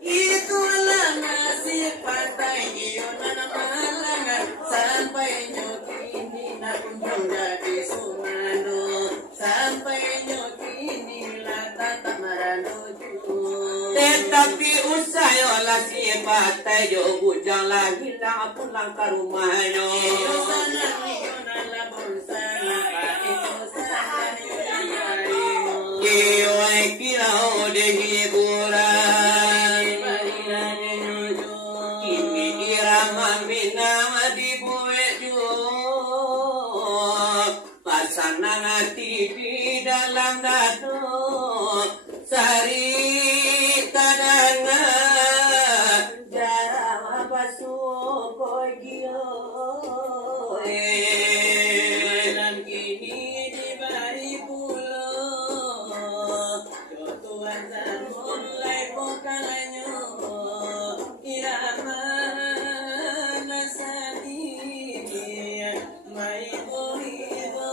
Itulah nasib pantai Iyonan Malangan sampai nyokini nak kunjung jadi sumando sampai nyokini lata tamarandoju. Tetapi usayolah si pantai jo bujang lagi lang pulang ke rumahnya. Iyo sana Iyonan labun sana pak itu sana Iyonan iyo kilau dehiburan kini irama minama dibuejo pasangan hati di dalam dado sari tadana jarang basuh kogio dan kini di bari pulau jotuan mulai pokalanya irama nasadi mai bolibo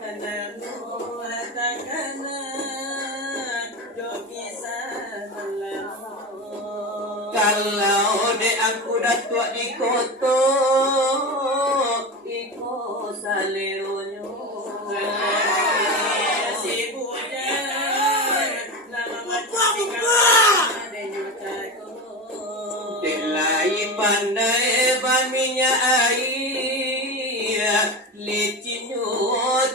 kananu hatakana kalau de aku datuk di koto iko saleronyo si bujan nama mati delai pandai baminya air licinyo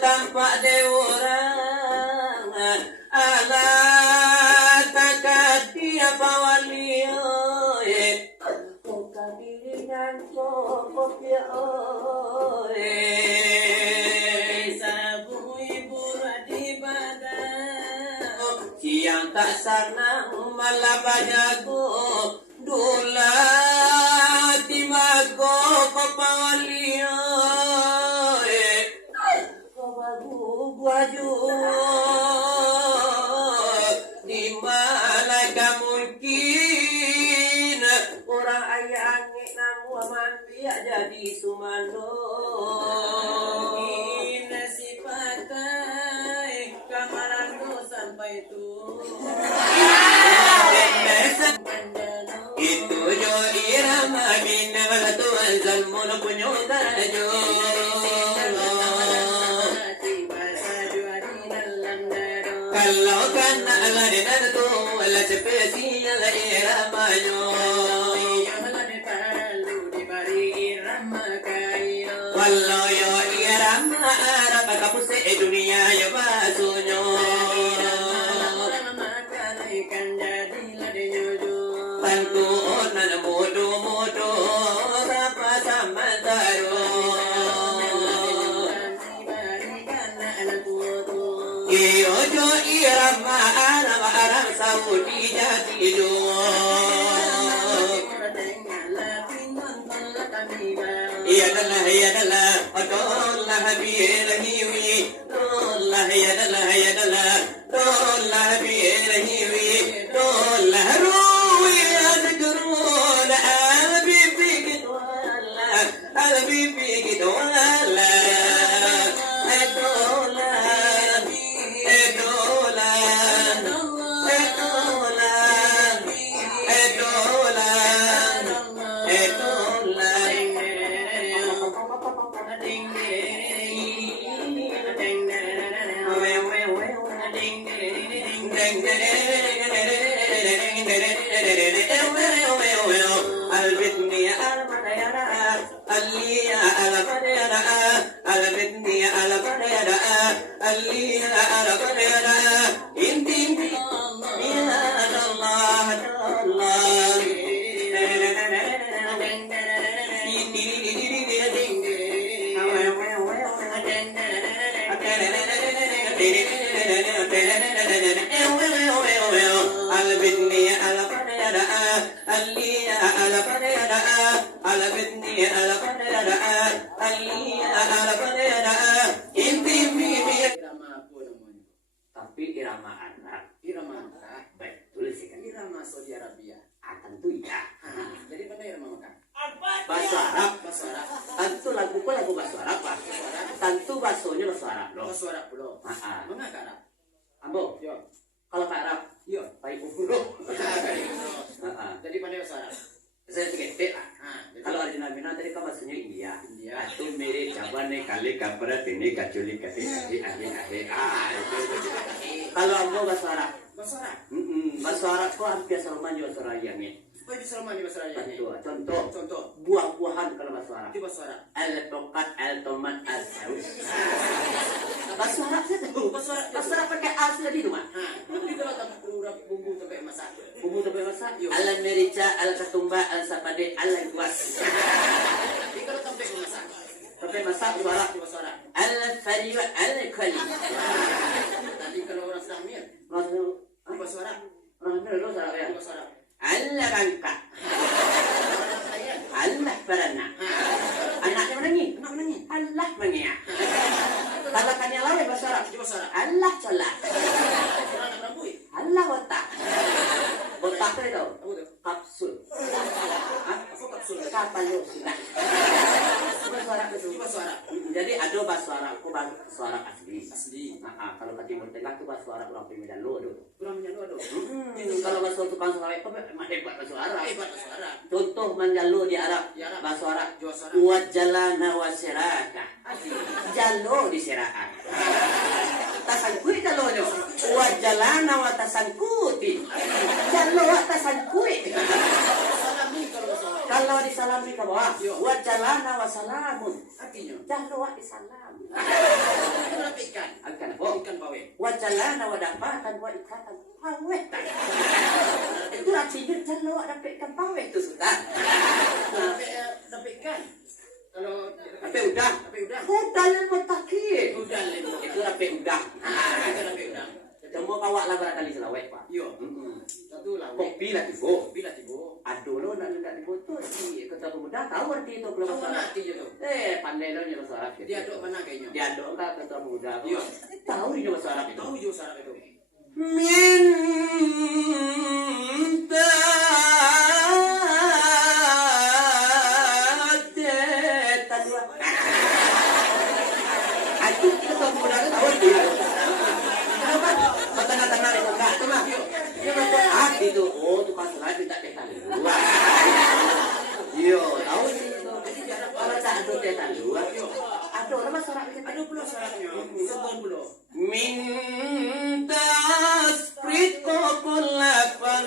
tampak de orang ala takati apa walio buka diri dan kopia sabu ibu di badan siang tak sana malah banyaku dula timago kopawalio kobagu baju di mana mungkin orang ayah angin namu mandi jadi sumano ini si pantai kamaranku sampai tu itu jo irama bina tuan zalmun punyo tarajo kalau kan ala dan tu ala spesial iramayo wallo yo irama arab kapuse dunia yo basunyo pantu onan modo modo rapa samantaro iyo jo irama arab saudi jadi do ya dalla adollah bilahiwi dollah ya dalla dollah bilahiwi dollah ruwi adkuruna albibi gidwala albibi gidwala Tapi irama anak, betul sih kan? Irama Saudi Arabia. Tentu ya. Jadi mana irama makan? Bahasa Arab. Tentu lagu pun lagu bahasa Arab pak. Tentu bahasanya bahasa Arab loh. Bahasa Arab loh. Mengapa Arab? Ambo. Yo. Kalau ke Arab, yo. Baik bahasanya India. Atau mere Jawa nih kali kapra ini kaculi kasih ahe. Kalau ambo bahasa Arab. Bahasa Arab. Bahasa Arab kok hampir sama juga bahasa Arabnya. Oh, itu sama di bahasa Arabnya. Contoh. Buah-buahan kalau bahasa Arab. Itu bahasa Arab. Al-tokat, al-tomat, al-saus. Bahasa Arab itu. Bahasa Arab pakai as tadi tu mah. Tapi kalau udah bumbu sampai masak. Al-merica, al-ketumba, al-sapade, al-guas. Jadi kalau sampai masak. Sampai masak bahasa Arab. Al-fariwa, al-kali. Tadi kalau orang Samir. Bahasa Arab. Bahasa Arab. Allah bangka. Allah berana. Anaknya mana ni? Allah mengia. Katakannya lain bahasa Arab. Allah celah. Allah otak. Otak tu tahu? Kapsul. Apa kapsul? Kapal lu sudah. Bahasa Arab. Jadi ada bahasa Arab. Aku bahasa Arab asli. Kalau ke Timur Tengah tu bahasa Arab orang Medan lu ada. Kalau bahasa tukang sawit apa hebat bahasa Arab. Contoh menjalu di Arab. Bahasa Arab. Wajalana wasiraka. Jalo di siraan. Tasangkui jalonyo. Wajalana wa tasangkuti. Jalo wa tasangkui. Kalau disalami ke bawah, wajalana wa salamun. Artinya, jalo wa disalam. Ikan bawe. Wajalana wa dapatan wa ikatan pawet. Itu artinya jalo wa dapatkan pawet itu sudah. Dapatkan. Kalau udah yang mutakin. Itu udah. Coba kawak lah barangkali selawek pak. Iya. Satu lawek. Kopi lah tibo. Aduh lo nak difoto sih. Kata pemuda tahu arti itu kalau bahasa Arab. Pandai lo nya bahasa Arab. Diaduk mana kayaknya? Diaduk enggak kata pemuda. Iya. Tahu dia bahasa Arab itu. Tahu juga bahasa Arab itu. Minta itu tukang selai minta tetan dua. Yo, tahu itu. Kalau tak ada tetan dua, ada orang masyarakat ada pula syaratnya. Sebab pula. Minta sprit kokolapan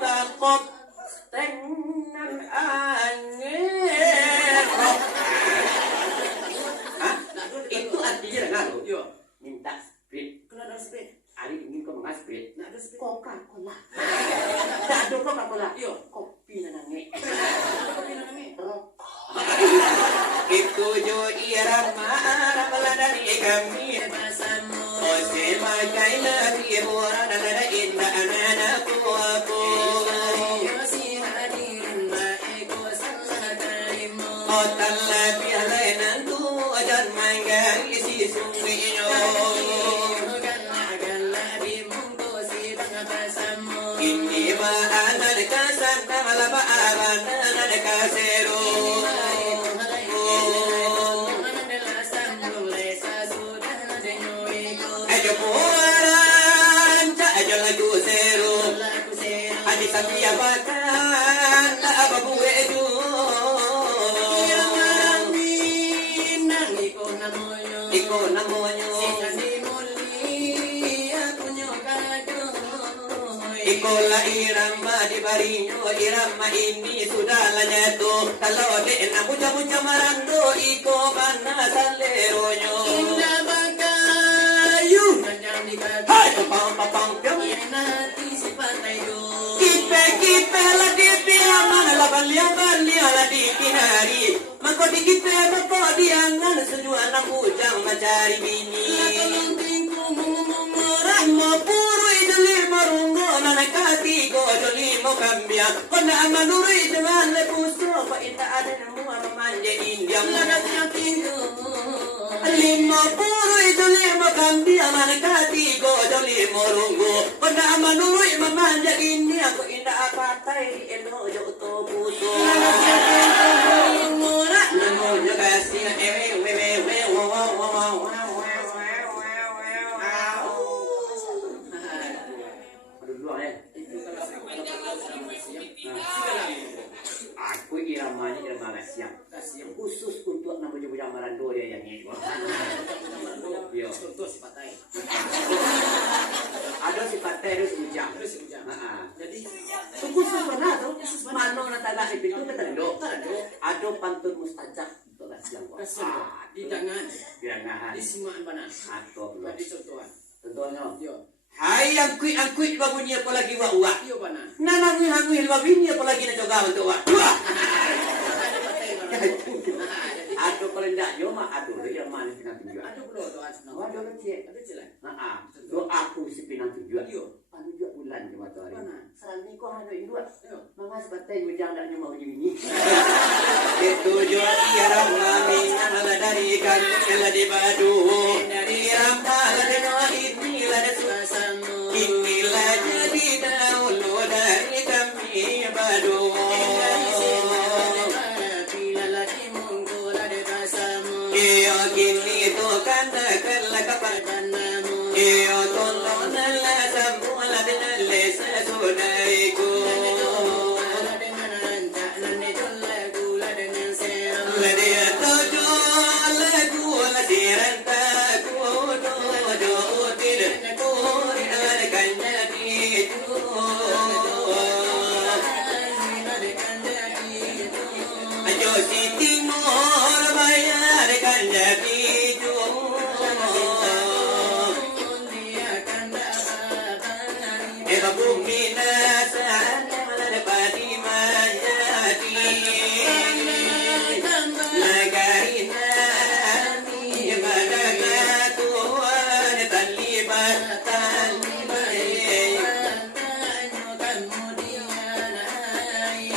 takut dengan angin. Itu artinya dengar lo. Yo, minta sprit. Kalau ada sprit. Hari ini kau mengasprit, nak ada Coca-Cola. Tak ada Coca-Cola. Yo, kopi nanange. Rokok. Itu jo irama dari kami bersama. Ose makai nabi buana nana inna anana kuaku. Yosi hadirin baiko sallallahu Otan labi alainan tu ajan mangga isi sunginyo. Ini mana dekasan kamala baaran dekasero. Ayo puaran ayo lagu sero. Adi samia makan apa buwe itu. Iko namonyo. Ikola irama di barinyo irama ini sudah lanyatu. Kalau dena muja marando iko bana saleronyo. Inna bakayu nanjang dikata. Hai papang nanti si patayo. Kipe la di piaman la balia la di pinari. Mako di kipe mako di angan sejuan mujang mencari bini. Mo puro iduli marungo nanakati go joli mo kambia kona amanuri dengan le puso pa ita ada nemu manje India nanakati go limo puro iduli mo kambia nanakati go joli morungo kona amanuri manje India ko ita apatai elo jo to puso nanakati mora namo jo kasi we wow Aku iramanya irama siap. yang khusus untuk nama bujang Marando dia yang ini. Yo, contoh si Patai. Ada si Patai, ada si Bujang. Jadi khusus pernah tu. Mano na taga si pintu ketendo. Ada pantun mustajab untuk siang. Di tangan, di simaan panas. Atau di contohan. Contohnya, yo. Hai angkuit babunyi apa lagi wa uak. Yo pana. Nanangui hangui babini apa lagi na joga untuk wa. Aduh kalau tidak yo mah aduh dia mana pinang tujuan. Aduh belum doa senang. Aduh kecil. Aduh celak. Doa aku si pinang tujuan. Yo. Anu juga bulan cuma tu hari. Serani kau hanu indua. Mangas batai bujang dak nyuma ini. Itu jual tiarang kami nala dari kan kala di badu. Dari rampal dengan ini lada suasamu. Inilah jadi dahulu dari kami badu. Kini tu kanda kala kapardanamu. Iyo tolong nala samula denale sesudaiku. Lade tojo lagu ladirantaku tojo tidakku adakan jadiku. Ayo si timur bayar kan jadiku. Eba bumi nasan malada padi manjadi. Lagarina ni badana tuan taliban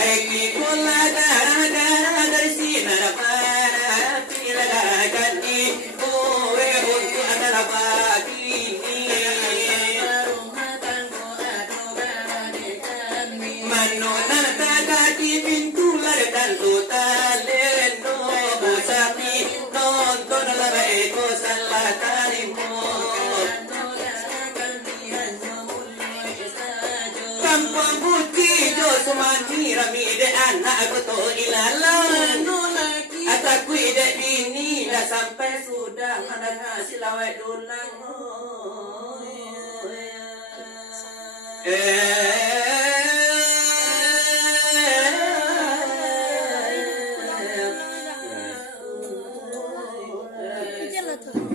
Aiki kula gara dari sinar para piladakan di kowe untuk adalah bagini. Manona tagati pintu dan tutalendo busati nonton labai ko salah tarimu. Kampung putih jo semani rami de anak beto ilalang. Ataku ide bini dah sampai sudah ada hasil lawai dulang. Jangan